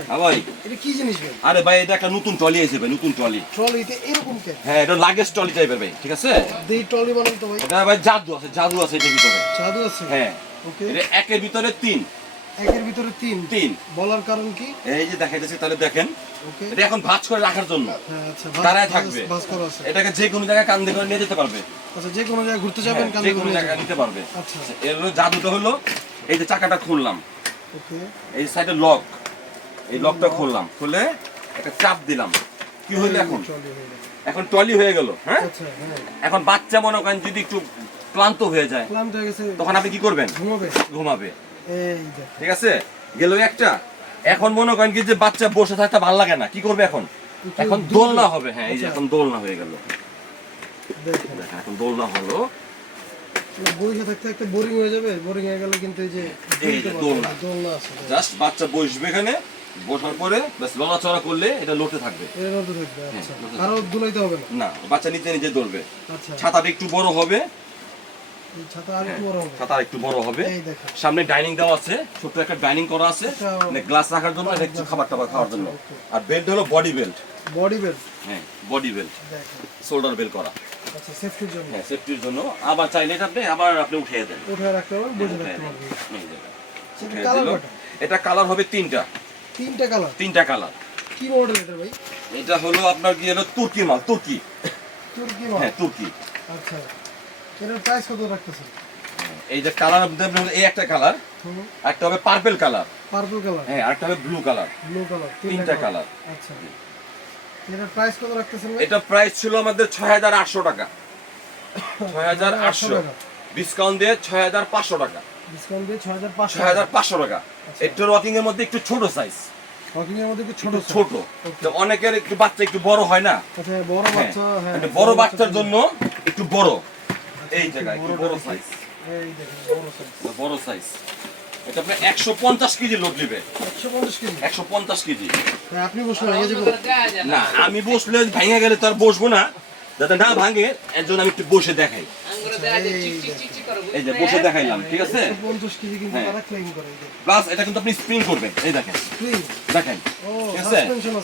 ভাই হ্যাঁ ভাই এটা কি জিনিস ভাই? আরে ভাই এটা একটা নতুন ট্রলি এসে ভাই নতুন ট্রলি। ট্রলিতে এরকম কেন? হ্যাঁ এটা লাগেজ ট্রলি টাইপের ভাই ঠিক আছে? দেই ট্রলি বানান তো ভাই। এটা ভাই জাদু আছে জাদু আছে এটার ভিতরে। জাদু আছে? হ্যাঁ। ওকে। এটা একের ভিতরে তিন। একের ভিতরে তিন? তিন। বলার কারণ কি? এই যে দেখাইতেছি তাহলে দেখেন। এটা এখন ভাঁজ করে রাখার জন্য। হ্যাঁ আচ্ছা দাঁড়ায় থাকবে। আছে। এটাকে যে কোনো জায়গায় কান্দে করে নিয়ে যেতে পারবে। আচ্ছা যে কোনো জায়গায় ঘুরতে যাবেন হ্যাঁ, কান্দে কোনো জায়গায় নিতে পারবে। আচ্ছা। এর জাদুটা হলো এই যে চাকাটা খুললাম। ওকে। এই সাইডে লক এই লকটা খুললাম। খুলে একটা চাপ দিলাম। কি হইল এখন? এখন ট্রলি হয়ে গেল হ্যাঁ? আচ্ছা হ্যাঁ। এখন বাচ্চা মনে করেন যদি একটু ক্লান্ত হয়ে যায় ক্লান্ত হয়ে গেছে। তখন আপনি কি করবেন? ঘুমাবে। ঘুমাবে। এই ঠিক আছে? গেল একটা। এখন মনে করেন কি যে বাচ্চা বসে থাকতে ভালো লাগে না। কি করবে এখন? এখন দোলনা হবে হ্যাঁ এই যে আচ্ছা। এখন দোলনা হয়ে গেল। এখন দোলনা হলো। বসে থাকতে থাকতে বোরিং হয়ে যাবে। বোরিং হয়ে গেলে কিন্তু এই যে দোলনা। দোলনা আছে। জাস্ট বাচ্চা বসবে এখানে। বসার পরে ব্যাস লড়াচড়া করলে এটা লড়তে থাকবে। এর থাকবে আচ্ছা। আরও দুলাইতে হবে না? না বাচ্চা নিজে দৌড়বে আচ্ছা। ছাতাটা একটু বড় হবে। ছাতা একটু বড় হবে। একটু দেখেন সামনে ডাইনিং দেওয়া আছে ছোট্ট একটা ডাইনিং করা আছে। গ্লাস রাখার জন্য এটা কিছু খাবার টাবার খাওয়ার জন্য। আর বেল্ট হলো বডি বেল্ট বডি বেল্ট হ্যাঁ বডি বেল্ট শোল্ডার বেল্ট করা। আচ্ছা সেফটির জন্য। হ্যাঁ সেফটির জন্য। আবার চাইলে এটা আপনি আবার আপনি উঠিয়ে দেন। উঠে রাখতে পারবেন বসে উঠিয়ে রাখতে পারবেন এটা কালার হবে তিনটা। তিনটা কালার? তিনটা কালার। কি মডেল এটা ভাই? এটা হলো আপনার কি হলো? তুর্কি মাল তুর্কি। তুর্কি মাল? হ্যাঁ তুর্কি। আচ্ছা। এটার প্রাইস কত রাখতেছেন? এই যে কালার এই একটা কালার একটা হবে পার্পল কালার। Purple colour? হ্যাঁ আরেকটা হবে ব্লু কালার। ব্লু কালার তিনটা কালার। আচ্ছা। এটার প্রাইস কত রাখতেছেন এটা প্রাইস ছিল আমাদের ছয় হাজার আটশো টাকা। ছয় হাজার আটশো। টাকা। ডিসকাউন্ট দিয়ে ছয় হাজার পাঁচশো টাকা। ডিসকাউন্ট দিয়ে ছয় হাজার পাঁচশো ছয় হাজার পাঁচশো টাকা। একটু ওয়াকিং এর মধ্যে একটু ছোট সাইজ হকিং এর মধ্যে একটু ছোট ছোট। অনেকের একটু বাচ্চা একটু বড় হয় না? আচ্ছা বড় হ্যাঁ। বাচ্চা হ্যাঁ মানে বড় বাচ্চার জন্য একটু বড়। এই জায়গায় একটু বড় সাইজ এই দেখেন বড় সাইজ বড় সাইজ এটা আপনার একশো পঞ্চাশ কেজি লোড নেবে। কেজি? হ্যাঁ, আপনি যে না আমি বসলে ভেঙে গেলে তো আর বসবো না। যাতে না ভাঙে একজন আমি একটু বসে দেখাই। এই যে বসে দেখাইলাম ঠিক আছে? একশো পঞ্চাশ কেজি কিন্তু। তারা ক্লেম করে প্লাস এটা কিন্তু আপনি স্প্রিং করবেন এই দেখেন। Spring। দেখেন ঠিক আছে?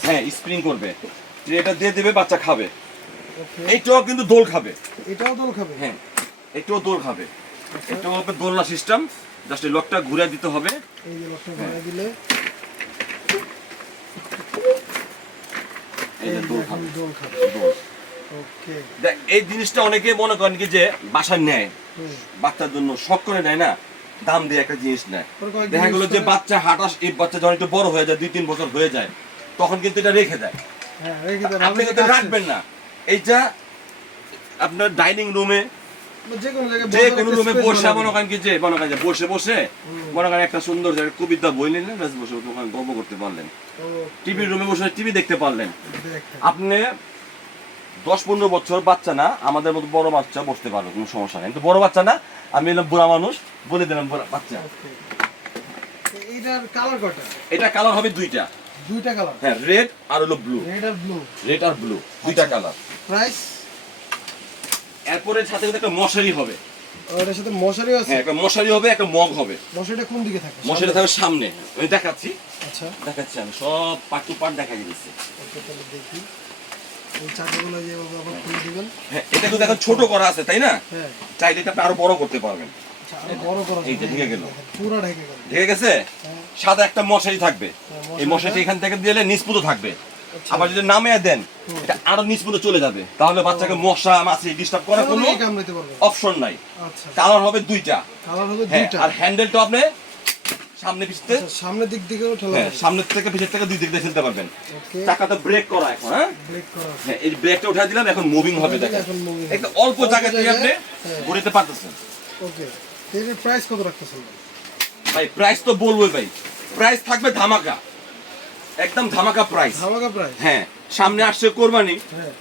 হ্যাঁ স্প্রিং করবে। এটা দিয়ে দেবে বাচ্চা খাবে। এইটাও কিন্তু দোল খাবে। এটাও দল খাবে? হ্যাঁ এটাও দোল খাবে। এটাও হবে দোলনা সিস্টেম জাস্ট এই লকটা ঘুরে দিতে হবে। এই যে লোকটা হ্যাঁ। ঘুরাই দিলে। এই যে দোল খাবে। দোল খাবে। দোল। এই জিনিসটা অনেকে মনে করেন কি যে বাসায় নেয়। বাচ্চার জন্য শখ করে নেয় না দাম দিয়ে একটা জিনিস নেয়। দেখা গেলো যে বাচ্চা হাঁটা এই বাচ্চা যখন একটু বড় হয়ে যায় দুই তিন বছর হয়ে যায় তখন কিন্তু এটা রেখে দেয়। হ্যাঁ আপনি কিন্তু রাখবেন না। এইটা আপনার ডাইনিং রুমে যে কোনো বসার রুমে বসে মনে করেন কি যে মনে করেন বসে বসে মনে করেন একটা সুন্দর কবিতা বই নিলেন বসে ওখানে গল্প করতে পারলেন। টিভির রুমে বসে টিভি দেখতে পারলেন। আপনি দশ পনেরো বছর বাচ্চা না আমাদের মতো বড় বাচ্চা বসতে পারবে কোনো সমস্যা নেই। কিন্তু বড় বাচ্চা না আমি এলাম বুড়া মানুষ বলে দিলাম বাচ্চা। কালার কটা? এটা কালার হবে দুইটা। দুইটা কালার হ্যাঁ রেড আর হলো ব্লু রেড আর ব্লু রেড আর ব্লু দুইটা কালার প্রাইস এরপরে সাথে একটা মশারি হবে। এটার সাথে মশারিও আছে? হ্যাঁ একটা মশারি হবে একটা মগ হবে। মশারিটা কোন দিকে থাকে? মশারি থাকবে সামনে। আমি দেখাচ্ছি। আচ্ছা। দেখাচ্ছি আমি সব পার্ট টু পার্ট দেখা দিচ্ছি দেখি। এই চাকাগুলো যেভাবে আবার খুলে দিবেন। হ্যাঁ এটা কিন্তু এখন ছোট করা আছে তাই না? হ্যাঁ। চাইলে এটা আপনি আরও বড় করতে পারবেন। আচ্ছা বড় করা এই ঢেকে গেল। পুরো ঢেকে গেল। ঠিক আছে সাদা একটা মশারি থাকবে। এই মশারিটা- মশারিটা এখান থেকে দিলে নিষ্পুত থাকবে। আচ্ছা। আবার যদি নামিয়ে দেন এটা আরও নিষ্পুত চলে যাবে। তাহলে বাচ্চাকে মশা মাছি ডিস্টার্ব করার কোনো অপশন নাই। আচ্ছা। কালার হবে হবে হ্যাঁ দুইটা। আর হ্যান্ডেলটা আপনি সামনে পিছতে আচ্ছা, সামনের দিক দিকেও ঠেলা হ্যাঁ সামনের থেকে পিছের থেকে দুই দিক দিয়ে ফেলতে পারবেন। ব্রেক করা এখন হ্যাঁ? ব্রেক করা হ্যাঁ এই ব্রেকটা উঠা দিলাম এখন মুভিং হবে দেখেন। একটা। অল্প জায়গা থেকে আপনি হ্যাঁ। ঘুরেতে পারতেছেন। ওকে। এর প্রাইস কত রাখতেছেন? ভাই প্রাইস তো বলবোই ভাই। প্রাইস থাকবে ধামাকা। একদম ধামাকা প্রাইস ধামাকা প্রাইস হ্যাঁ সামনে আসছে কোরবানি। হ্যাঁ।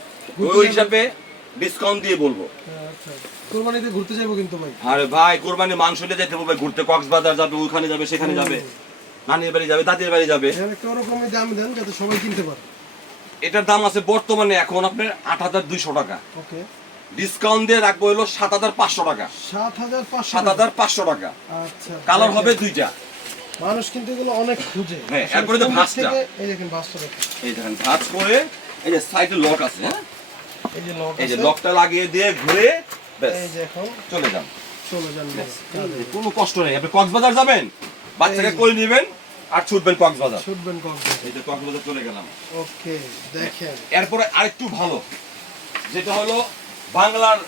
ওই হিসাবে ডিসকাউন্ট দিয়ে বলব। হ্যাঁ, আচ্ছা। কোরবানিতে ঘুরতে যাব কিন্তু ভাই। আরে ভাই কোরবানি মাংস নিয়ে যেতে হবে। ঘুরতে কক্সবাজার যাবে ওখানে যাবে সেখানে যাবে। নানির বাড়ি যাবে দাদির বাড়ি যাবে। একটা দাম দেন যাতে সবাই কিনতে পারে। এটার দাম আছে বর্তমানে এখন আপনার আট হাজার দুইশো টাকা। ওকে। ডিসকাউন্ট দিয়ে রাখব হলো সাত হাজার পাঁচশো টাকা। সাত হাজার সাত হাজার পাঁচশো টাকা। আচ্ছা। কালার হবে দুইটা। মানুষ কিন্তু এগুলো অনেক খুঁজে। হ্যাঁ, এরপরে তো ভাঁজটা। এই দেখেন ভাঁজটা দেখেন। এই দেখেন ভাঁজ করে এই যে সাইডে লক আছে হ্যাঁ? এই যে লকটা লাগিয়ে দিয়ে ঘুরে ব্যাস। চলে যান। চলে যান কোনো কষ্ট নেই। আপনি কক্সবাজার যাবেন? বাচ্চাকে। করে নেবেন? আর ছুটবেন কক্সবাজার। ছুটবেন কক্সবাজার। এই যে কক্সবাজার চলে গেলাম। ওকে দেখেন। এরপরে আরেকটু ভালো। যেটা হলো বাংলার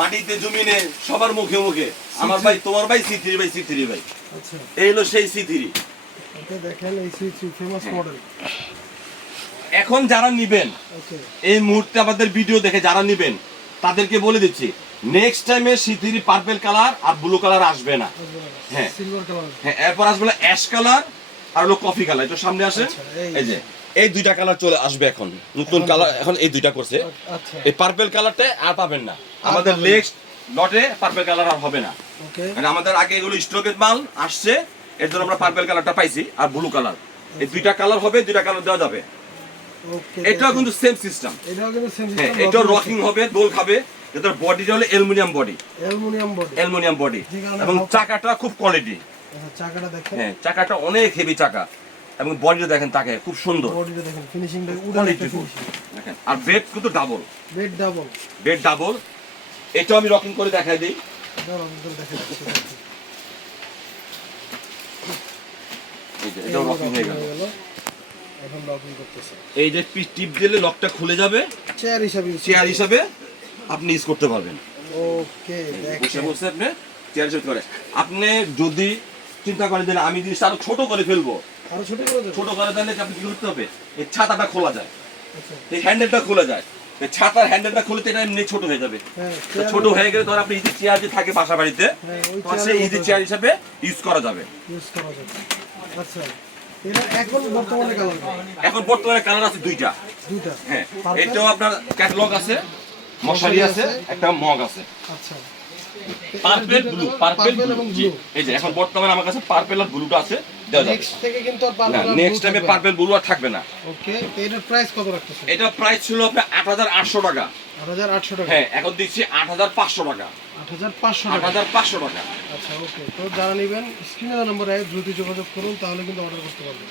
মাটিতে জমিনে সবার মুখে মুখে। আমার ভাই তোমার ভাই সিথিরি ভাই সি থ্রি ভাই। আচ্ছা। এই হলো সেই সিথিরি দেখেন এই সি থ্রি ফেমাস। মডেল এখন যারা নিবেন এই মুহূর্তে আমাদের ভিডিও দেখে যারা নিবেন তাদেরকে বলে দিচ্ছি নেক্সট টাইমে সি থ্রি পার্পেল কালার আর ব্লু কালার আসবে না। হ্যাঁ। হ্যাঁ এরপর আসবে অ্যাশ কালার আর হলো কফি কালার একটু সামনে আসেন। আচ্ছা, এই যে এই দুইটা কালার চলে আসবে এখন। নতুন কালার এখন এই দুইটা করছে। আচ্ছা। এই পার্পেল কালারটা আর পাবেন না। আমাদের নেক্সট লটে পার্পেল কালার আর হবে না। মানে আমাদের আগে এগুলো স্টকের মাল আসছে এর জন্য আমরা পার্পেল কালারটা পাইছি আর ব্লু কালার এই দুইটা কালার হবে দুইটা কালার দেওয়া যাবে। এটাও কিন্তু সেম সিস্টেম এটাও কিন্তু সেম হ্যাঁ এটাও রকিং হবে দোল খাবে এটার বডিটা হলো aluminium body aluminium body aluminium body এবং চাকাটা খুব কোয়ালিটি আচ্ছা চাকাটা দেখেন। হ্যাঁ চাকাটা অনেক হেভি চাকা। এবং বডিটা দেখেন তাকে খুব সুন্দর। বডিটা দেখেন ফিনিশিংটা উড়ান দেখেন আর বেড কিন্তু double bed double bed double এটাও আমি রকিং করে দেখাই দিই। এটাও রকিং হয়ে গেল। এখন লকিং করতেছে। এই যে টিপ দিলে লকটা খুলে যাবে। চেয়ার হিসাবে চেয়ার হিসাবে আপনি ইউজ করতে পারবেন। ওকে দেখেন। বসে আপনি? চেয়ার হিসাবে করে। আপনি যদি চিন্তা করেন যে আমি জিনিসটা আরও ছোট করে ফেলব। আরও ছোট করে ছোট করে তাহলে আপনি কি করতে হবে? এই ছাতাটা খোলা যায়। আচ্ছা। এই হ্যান্ডেলটা খোলা যায়। এই ছাতার হ্যান্ডেলটা খুলে এটা এমনি ছোট হয়ে যাবে। হ্যাঁ ছোট হয়ে গেলে তখন আপনি ইজি চেয়ার যে থাকে বাসা বাড়িতে হ্যাঁ সেই ইজি চেয়ার হিসাবে ইউজ করা যাবে। ইউজ করা যাবে। আচ্ছা। এখন বর্তমানে কালার এখন বর্তমানে কালার আছে দুইটা। দুইটা। হ্যাঁ এটাও আপনার ক্যাটালগ আছে মশারি আছে একটা মগ আছে। আচ্ছা। পার্পেল ব্লু পার্পেল পার্পেল এবং ব্লু এই যে এখন বর্তমানে আমার কাছে পার্পেল আর ব্লুটা আছে দেওয়া যাবে। নেক্সট থেকে কিন্তু আর না নেক্সট টাইমে পার্পেল ব্লু আর থাকবে না। ওকে তো এটার প্রাইস কত এটা প্রাইস ছিল আপনার টাকা। আট হাজার আটশো টাকা। হ্যাঁ এখন দিচ্ছি আট হাজার পাঁচশো টাকা। আট হাজার পাঁচশো আট টাকা। আচ্ছা ওকে। তো যারা নেবেন স্ক্রিনে নম্বরে দ্রুত যোগাযোগ করুন তাহলে কিন্তু অর্ডার করতে পারবেন।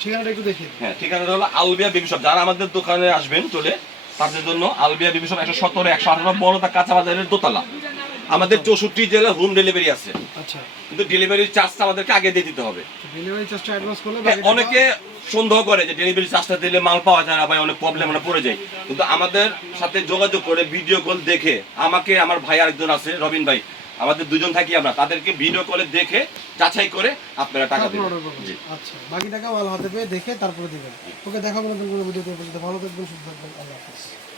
ঠিকানাটা একটু দেখি হ্যাঁ ঠিকানাটা হলো আলবিয়া বেবি শপ। যারা আমাদের দোকানে আসবেন চলে তাদের জন্য আলবিয়া বেবি শপ একশো সতেরো একশো আঠারো বড়দা কাঁচা বাজারের দোতলা। আমাদের চৌষট্টি জেলা হোম ডেলিভারি আছে। আচ্ছা। কিন্তু ডেলিভারির চার্জটা আমাদেরকে আগে দিয়ে দিতে হবে। ডেলিভারি চার্জটা অ্যাডভান্স করলে হ্যাঁ, অনেকে সন্দেহ করে যে ডেলিভারি চার্জটা দিলে মাল পাওয়া যায় না ভাই অনেক প্রবলেম আমরা পড়ে যাই কিন্তু আমাদের সাথে যোগাযোগ করে ভিডিও কল দেখে আমাকে আমার ভাই আরেকজন আছে রবিন ভাই আমাদের দুজন থাকি আমরা তাদেরকে ভিডিও কলে দেখে যাচাই করে আপনারা টাকা দিবেন। জি। আচ্ছা বাকি টাকা মাল হাতে পেয়ে দেখে তারপরে দিবেন। ওকে দেখাবো নতুন কোনো ভিডিওতে ভালো থাকবেন সুস্থ থাকবেন আল্লাহ হাফিজ।